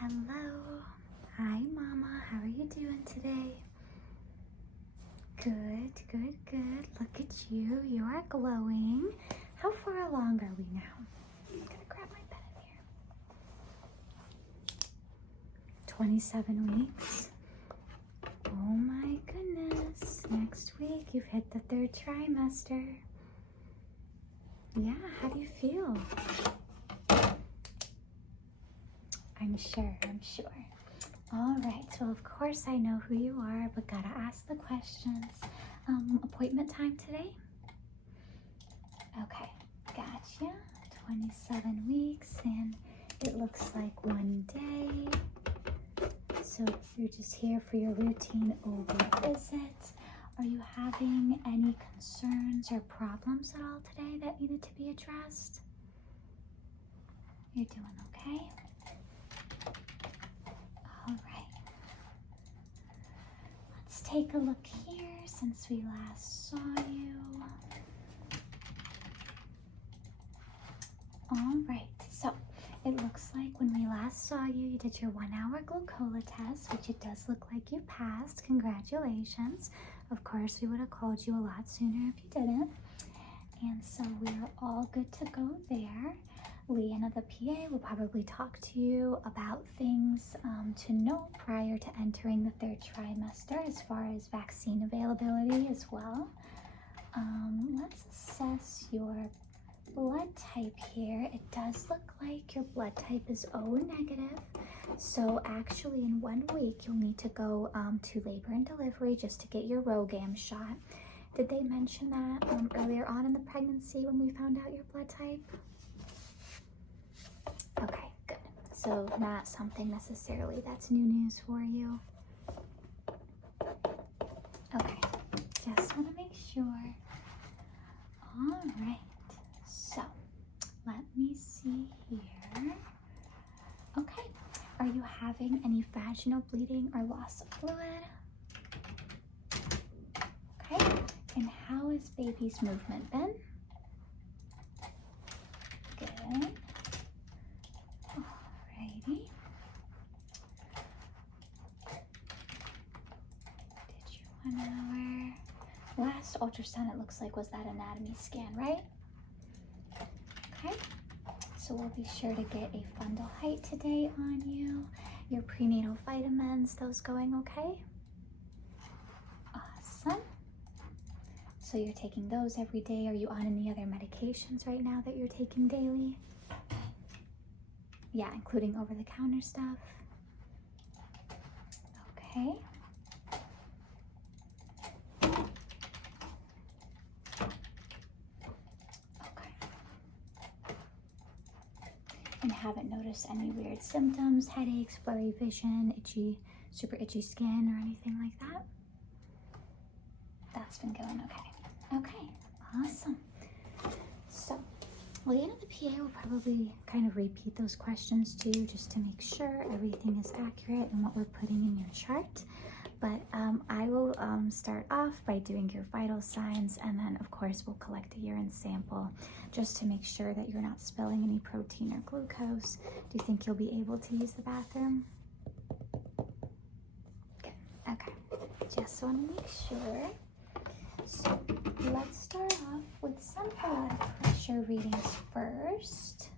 Hello. Hi, Mama. How are you doing today? Good, good, good. Look at you. You are glowing. How far along are we now? I'm gonna grab my pen in here. 27 weeks. Oh my goodness. Next week, you've hit the 3rd trimester. Yeah, how do you feel? I'm sure. All right, so of course I know who you are, but gotta ask the questions. Appointment time today? Okay, gotcha. 27 weeks, and it looks like one day. So you're just here for your routine OB visit. Are you having any concerns or problems at all today that needed to be addressed? You're doing okay? All right. Let's take a look here since we last saw you. All right, so it looks like when we last saw you, you did your 1-hour glucola test, which it does look like you passed. Congratulations. Of course, we would have called you a lot sooner if you didn't. And so we're all good to go there. Leanna, the PA, will probably talk to you about things to know prior to entering the 3rd trimester as far as vaccine availability as well. Let's assess your blood type here. It does look like your blood type is O negative. So actually in 1 week, you'll need to go to labor and delivery just to get your RhoGAM shot. Did they mention that earlier on in the pregnancy when we found out your blood type? Okay, good. So not something necessarily that's new news for you. Okay, just want to make sure. All right, so let me see here. Okay, are you having any vaginal bleeding or loss of fluid? Okay, and how has baby's movement been? Good. Alrighty. Did your 1 hour. Last ultrasound, it looks like, was that anatomy scan, right? Okay. So we'll be sure to get a fundal height today on you. Your prenatal vitamins, those going okay? Awesome. So you're taking those every day. Are you on any other medications right now that you're taking daily? Yeah, including over-the-counter stuff. Okay. Okay. And haven't noticed any weird symptoms, headaches, blurry vision, super itchy skin, or anything like that? That's been going okay. Okay, awesome. So, Leanna, the PA, will probably kind of repeat those questions to you just to make sure everything is accurate in what we're putting in your chart. But I will start off by doing your vital signs, and then of course we'll collect a urine sample just to make sure that you're not spilling any protein or glucose. Do you think you'll be able to use the bathroom? Good, okay. Just want to make sure. So let's start off with some blood pressure readings first.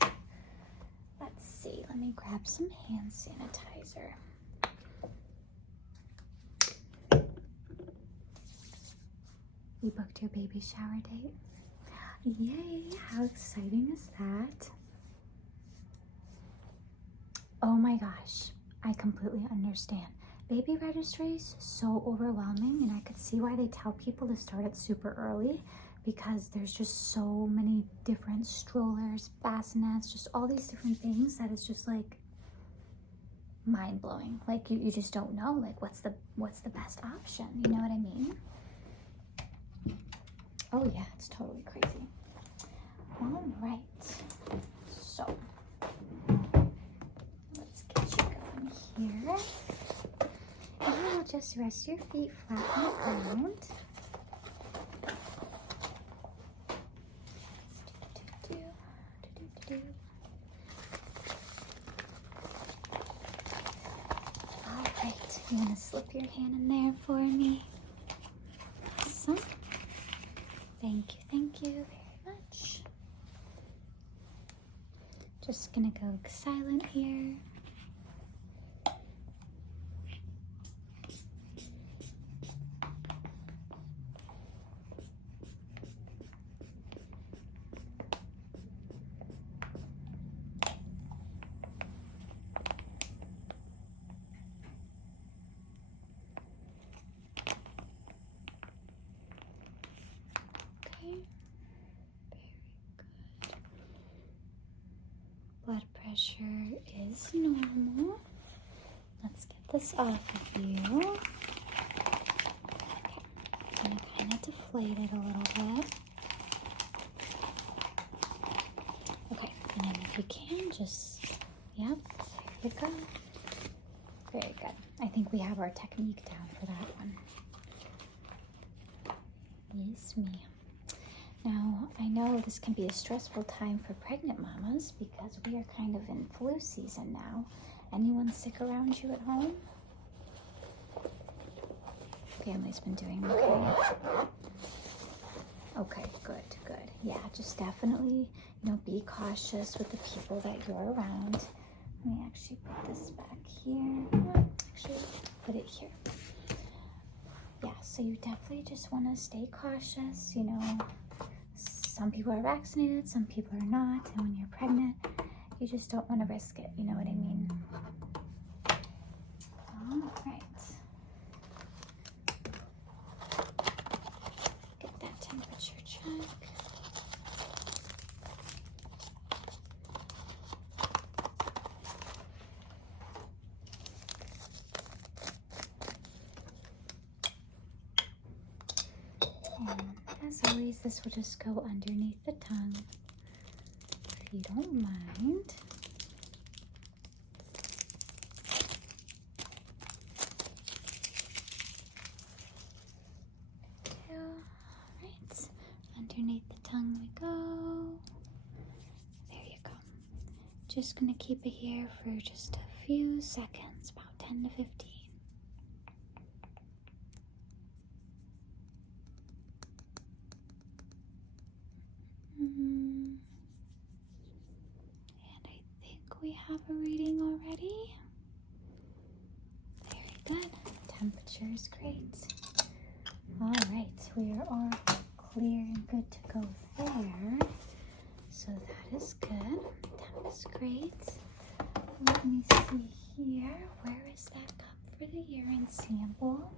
Let's see, let me grab some hand sanitizer. You booked your baby shower date? Yay, how exciting is that? Oh my gosh, I completely understand. Baby registry is so overwhelming, and I could see why they tell people to start it super early, because there's just so many different strollers, bassinets, just all these different things that it's just like mind-blowing. Like you just don't know like what's the best option, you know what I mean? Oh yeah, it's totally crazy. All right, so let's get you going here. And you will just rest your feet flat on the ground. You want to slip your hand in there for me? Awesome. Thank you very much. Just gonna go silent here. Blood pressure is normal. Let's get this off of you. Okay. I'm going to kind of deflate it a little bit. Okay, and then if you can, just, yep, there you go. Very good. I think we have our technique down for that one. Yes, ma'am. Now, I know this can be a stressful time for pregnant mamas because we are kind of in flu season now. Anyone sick around you at home? Family's been doing okay. Okay, good, good. Yeah, just definitely, be cautious with the people that you're around. Let me actually put this back here. Actually, put it here. Yeah, so you definitely just want to stay cautious, Some people are vaccinated, some people are not, and when you're pregnant, you just don't want to risk it, you know what I mean? All right. Get that temperature check. And as always, this will just go underneath the tongue, if you don't mind. Alright, underneath the tongue we go. There you go. Just gonna keep it here for just a few seconds, about 10 to 15. And I think we have a reading already. Very good. Temperature is great. All right, we are all clear and good to go there. So that is good. That is great. Let me see here. Where is that cup for the urine sample?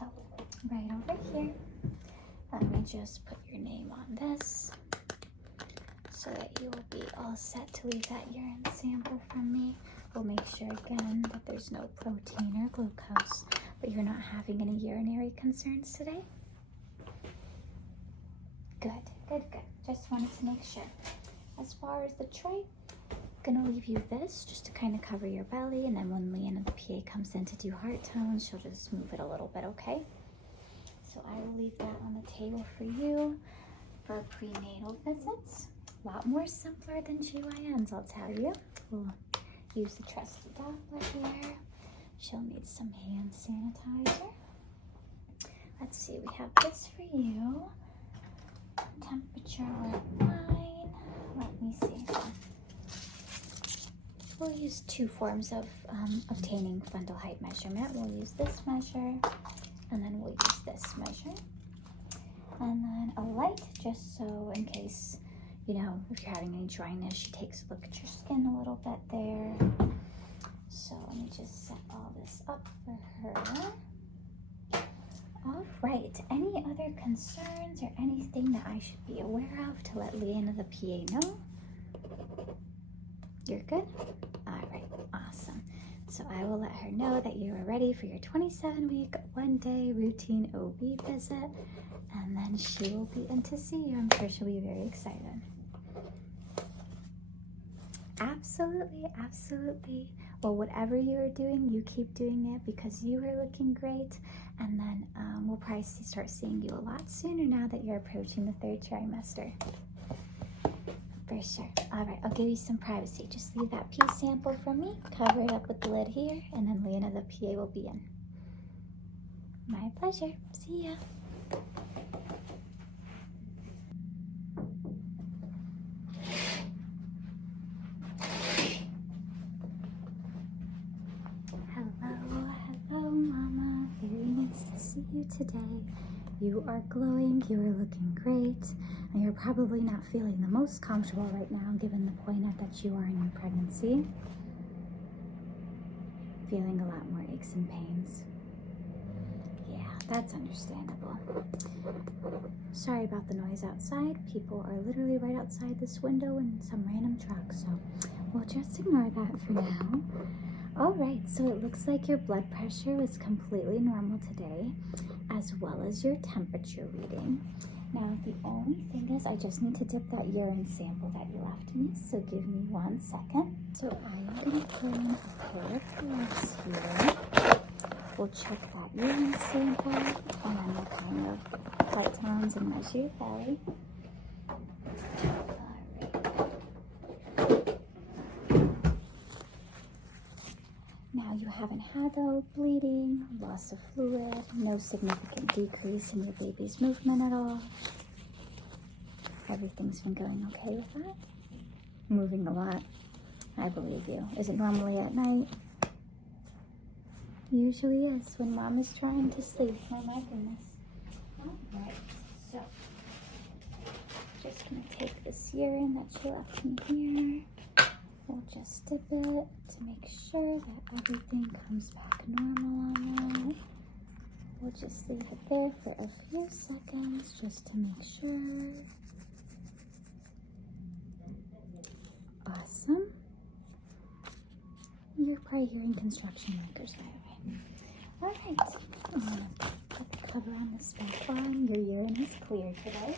Oh, right over here. Let me just put your name on this so that you will be all set to leave that urine sample from me. We'll make sure again that there's no protein or glucose, but you're not having any urinary concerns today? Good, good, good. Just wanted to make sure. As far as the tray, I'm gonna leave you this just to kind of cover your belly, and then when Leanna, the PA, comes in to do heart tones, she'll just move it a little bit, okay? So I will leave that on the table for you for prenatal visits. A lot more simpler than GYNs, I'll tell you. We'll use the trusty Doppler here. She'll need some hand sanitizer. Let's see, we have this for you. Temperature, we're fine. Let me see. We'll use two forms of obtaining fundal height measurement. We'll use this measure, and then we'll use this measure. And then a light, just so in case, if you're having any dryness, she takes a look at your skin a little bit there. So let me just set all this up for her. All right, any other concerns or anything that I should be aware of to let Leanna, the PA, know? You're good? All right, awesome. So I will let her know that you are ready for your 27-week, one-day routine OB visit, and then she will be in to see you. I'm sure she'll be very excited. Absolutely, absolutely. Well, whatever you are doing, you keep doing it because you are looking great. And then we'll probably start seeing you a lot sooner now that you're approaching the 3rd trimester. For sure. All right, I'll give you some privacy. Just leave that pee sample for me, cover it up with the lid here, and then Lena, the PA, will be in. My pleasure. See ya. Hello, Mama. Very nice to see you today. You are glowing, you are looking great, and you're probably not feeling the most comfortable right now given the point at that you are in your pregnancy. Feeling a lot more aches and pains. Yeah, that's understandable. Sorry about the noise outside. People are literally right outside this window in some random truck, so we'll just ignore that for now. All right, so it looks like your blood pressure was completely normal today, as well as your temperature reading. Now, the only thing is I just need to dip that urine sample that you left me, so give me 1 second. So I am going to put in a pair of gloves here. We'll check that urine sample, and then we'll kind of heart sounds and measure your belly. Now you haven't had though bleeding, loss of fluid, no significant decrease in your baby's movement at all. Everything's been going okay with that? Moving a lot. I believe you. Is it normally at night? Usually is when mom is trying to sleep. Oh my goodness. Alright, so just gonna take this urine that she left me here. We'll just dip it to make sure that everything comes back normal on that. We'll just leave it there for a few seconds just to make sure. Awesome. You're probably hearing construction workers, by the way. All right, I'm gonna put the cover on the spatula and your urine is clear today.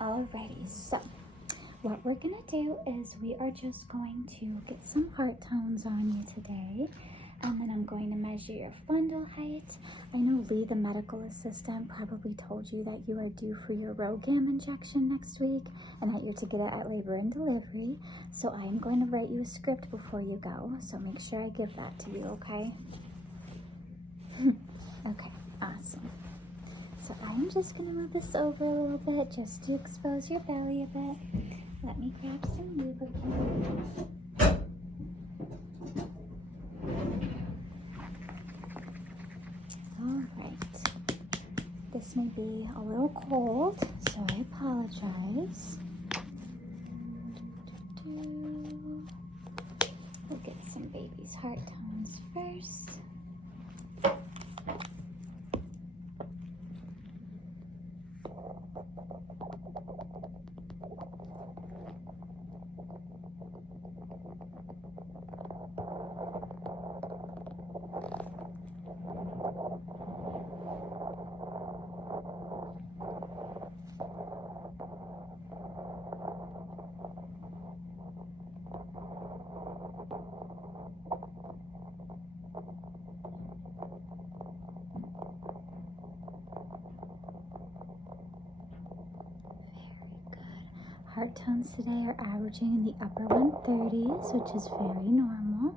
Alrighty, so what we're gonna do is we are just going to get some heart tones on you today, and then I'm going to measure your fundal height. I know Lee, the medical assistant, probably told you that you are due for your ROGAM injection next week and that you're to get it at labor and delivery. So I'm going to write you a script before you go, so make sure I give that to you, okay? Okay, awesome. So I'm just gonna move this over a little bit just to expose your belly a bit. Let me grab some lubricant. All right. This may be a little cold, so I apologize. We'll get some baby's heart tones first. Heart tones today are averaging in the upper 130s, which is very normal.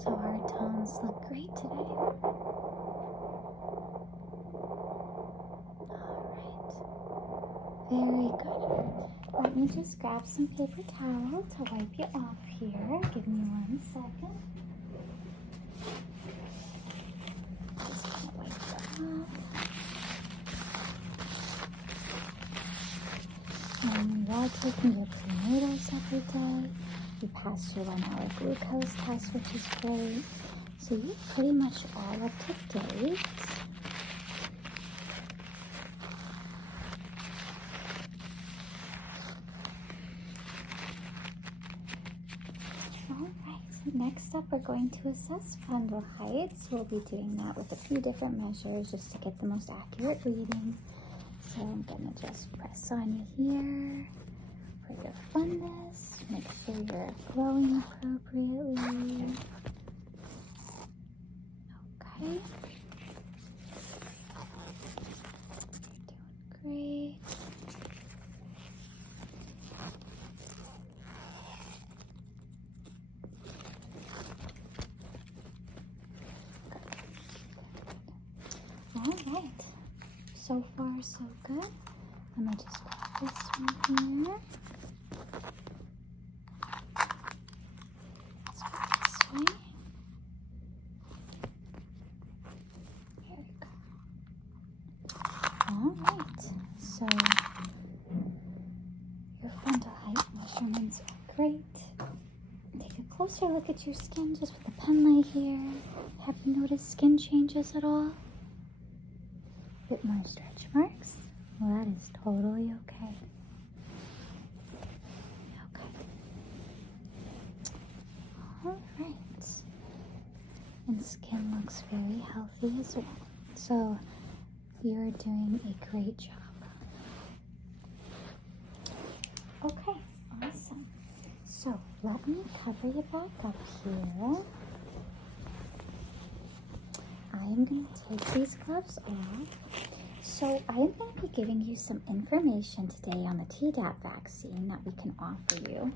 So heart tones look great today. All right. Very good. Let me just grab some paper towel to wipe you off here. Give me 1 second. Just gonna wipe you off. And you are taking your prenatals every day. You passed your 1 hour glucose test, which is great. So you're pretty much all up to date. All right, next up we're going to assess fundal heights. We'll be doing that with a few different measures just to get the most accurate reading. So I'm gonna just press on you here for your fundus. Make sure you're glowing appropriately. Okay. You're doing great. right. So far, so good. I'm gonna just grab this one here. Let's go this way. Here we go. All right. So your frontal height measurements are great. Take a closer look at your skin just with the pen light here. Have you noticed skin changes at all? A bit more stretch marks? Well, that is totally okay. Okay. All right. And skin looks very healthy as well. So you're doing a great job. Okay, awesome. So let me cover you back up here. I am going to take these gloves off. So I am going to be giving you some information today on the Tdap vaccine that we can offer you.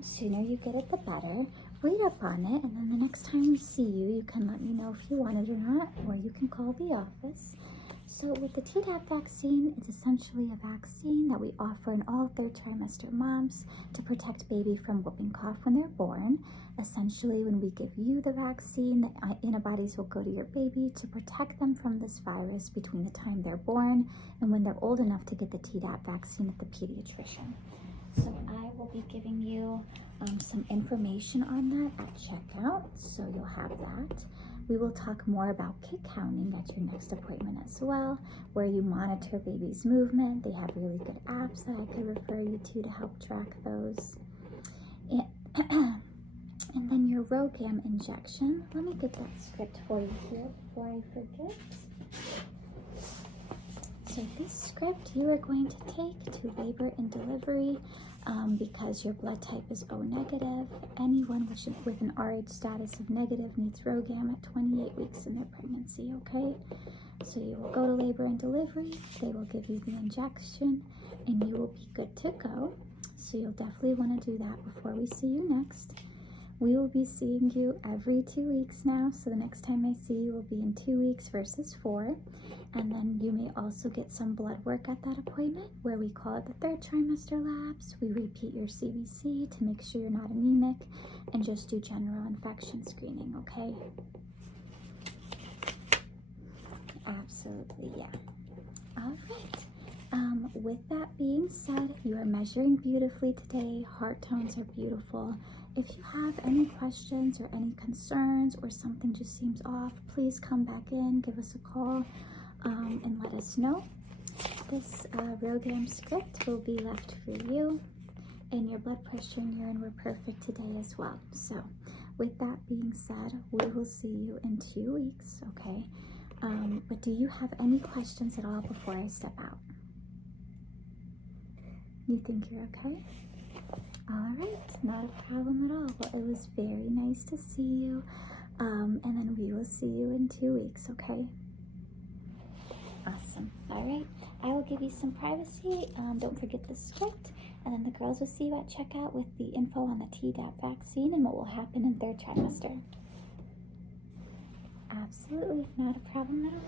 Sooner you get it, the better. Read up on it, and then the next time we see you, you can let me know if you want it or not, or you can call the office. So with the Tdap vaccine, it's essentially a vaccine that we offer in all third trimester moms to protect baby from whooping cough when they're born. Essentially, when we give you the vaccine, the antibodies will go to your baby to protect them from this virus between the time they're born and when they're old enough to get the Tdap vaccine at the pediatrician. So I will be giving you some information on that at checkout, so you'll have that. We will talk more about kid counting at your next appointment as well, where you monitor baby's movement. They have really good apps that I could refer you to help track those. And then your RhoGAM injection. Let me get that script for you here before I forget. So this script you are going to take to labor and delivery because your blood type is O negative. Anyone with an RH status of negative needs RhoGAM at 28 weeks in their pregnancy, okay? So you will go to labor and delivery, they will give you the injection, and you will be good to go. So you'll definitely want to do that before we see you next. We will be seeing you every 2 weeks now, so the next time I see you will be in 2 weeks versus 4. And then you may also get some blood work at that appointment, where we call it the third trimester labs. We repeat your CBC to make sure you're not anemic, and just do general infection screening, okay? Absolutely, yeah. All right. With that being said, you are measuring beautifully today. Heart tones are beautiful. If you have any questions or any concerns or something just seems off, please come back in, give us a call, and let us know. This RhoGAM script will be left for you, and your blood pressure and urine were perfect today as well. So with that being said, we will see you in 2 weeks, okay? But do you have any questions at all before I step out? You think you're okay? All right, not a problem at all. Well, it was very nice to see you, and then we will see you in 2 weeks, okay? Awesome. All right, I will give you some privacy. Don't forget the script, and then the girls will see you at checkout with the info on the Tdap vaccine and what will happen in third trimester. Absolutely, not a problem at all.